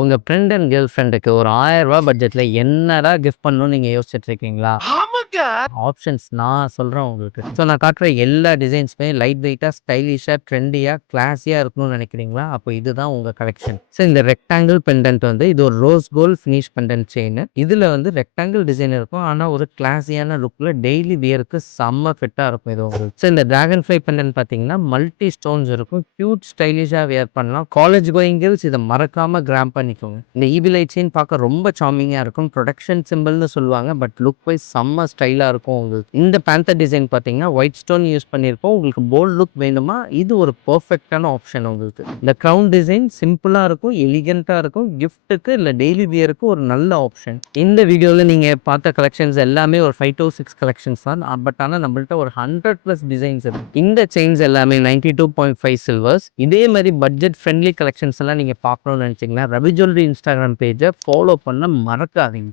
உங்க friend and girl ஃப்ரெண்டுக்கு ஒரு ரூ. 1000 பட்ஜெட்ல என்னடா கிஃப்ட் பண்ணணும்னு நீங்க யோசிச்சுட்டு இருக்கீங்களா? ஆமாங்க. ஆப்ஷன்ஸ் நான் சொல்றேன் உங்களுக்கு. ஸோ நான் காட்டுற எல்லா டிசைன்ஸுமே லைட் வெயிட்டா, ஸ்டைலிஷா, ட்ரெண்டியா, கிளாஸியா இருக்கணும்னு நினைக்கிறீங்களா? அப்போ இதுதான் உங்க கலெக்ஷன். ஸோ இந்த ரெக்டாங்கிள் பெண்டன்ட் வந்து இது ஒரு rose gold finish pendant chain. இதுல வந்து ரெக்டாங்கிள் டிசைன் இருக்கும். ஆனா ஒரு கிளாஸியான லுக்ல டெய்லி வியருக்கு செம்ம ஃபிட்டா இருக்கும் இது உங்களுக்கு. ஸோ இந்த டிராகன் ஃப்ளை பெண்டன்ட் பார்த்தீங்கன்னா மல்டி ஸ்டோன்ஸ் இருக்கும். கியூட் ஸ்டைலிஷா வியர் பண்ணலாம். காலேஜ் கோயிங் கேர்ள்ஸ் இதை மறக்காம கிராம் பண்ணிக்கோங்க. இந்த ஈவி லைட் செயின் பார்க்க ரொம்ப சார்மிங்கா இருக்கும். ப்ரொடக்ஷன் சிம்பிள்னு சொல்லுவாங்க. பட் லுக் வைஸ் செம்ம ஸ்டைலா இருக்கும் உங்களுக்கு. இந்த பேந்தர் டிசைன் பார்த்தீங்கன்னா ஒயிட் ஸ்டோன் யூஸ் பண்ணியிருப்போம். உங்களுக்கு போல்ட் லுக் வேணுமா, இது ஒரு பெர்ஃபெக்டான ஆப்ஷன் உங்களுக்கு. இந்த க்ரவுன் டிசைன் சிம்பிளா இருக்கும், எலிகென்ட்டா இருக்கும். கிஃப்ட்டுக்கு இல்லை டெய்லி வியருக்கு ஒரு நல்ல ஆப்ஷன். இந்த வீடியோவில் நீங்கள் பார்த்த கலெக்ஷன்ஸ் எல்லாமே ஒரு 5 to 6 கலெக்ஷன்ஸ் தான். பட் ஆனால் நம்மள்ட்ட ஒரு 100+ டிசைன்ஸ் இருக்கு. இந்த செயின்ஸ் எல்லாமே 92.5 சில்வர்ஸ். இதே மாதிரி பட்ஜெட் ஃப்ரெண்ட்லி கலெக்ஷன்ஸ் எல்லாம் நீங்கள் பார்க்கணும்னு நினச்சிங்கன்னா ரவி ஜுவல்லரி இன்ஸ்டாகிராம் பேஜை ஃபாலோ பண்ண மறக்காதீங்க.